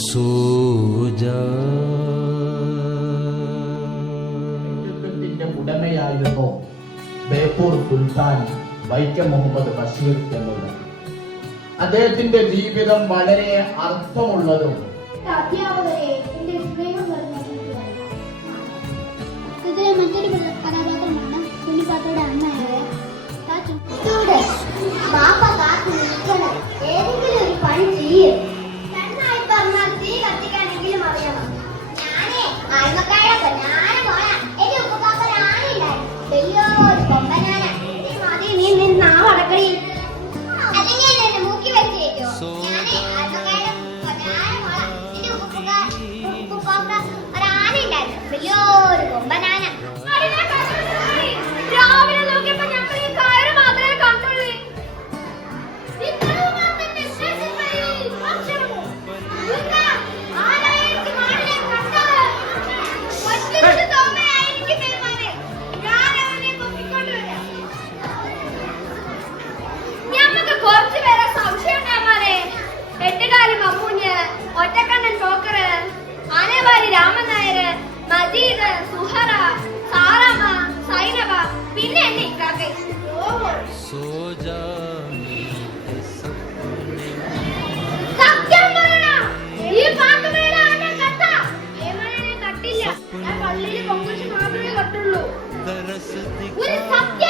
सोजा ബേപ്പൂർ സുൽത്താൻ വൈക്കം മുഹമ്മദ് ബഷീർ എന്നത് അദ്ദേഹത്തിന്റെ ജീവിതം വളരെ അർത്ഥമുള്ളതും മറ്റൊരു കഥാപാത്രമാണ് അമ്മയായ babá ഒറ്റക്കണ്ണൻ പോക്കർ ആനവാരി രാമൻ നായർ മജീദ് സുഹറ സാറാമ സൈനവ പിന്നെ എന്നെ ഇക്കാക്കെ. ഈ പാട്ട് കട്ടില്ല. ഞാൻ പള്ളിയിൽ മാത്രമേ ഒരു സത്യ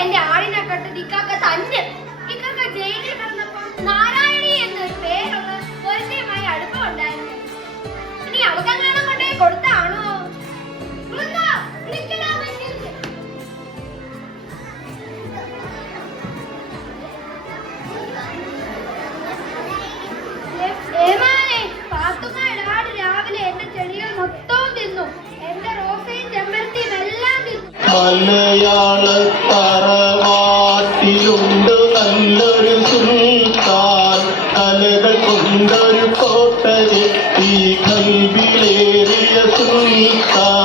എന്റെ ആടിനെ കെട്ടത് ഇക്കാക്ക തന്നെ. ഇക്കാക്ക ജയിലിൽ കിടന്നപ്പോൾ നാരായണി എന്നൊരു പേരുള്ള ഒരുത്തയുമായി അടുപ്പമുണ്ടായിരുന്നു ഇനി അവതങ്ങാനം കൊണ്ടേ കൊടുത്താണോ? രാവിലെ എന്റെ എല്ലാം കയ്യിലുണ്ട് നല്ലൊരു അലകൾ കൊണ്ടൊരു കോട്ടയെ ഈ കൽവിലേറിയ സുൽത്താൻ.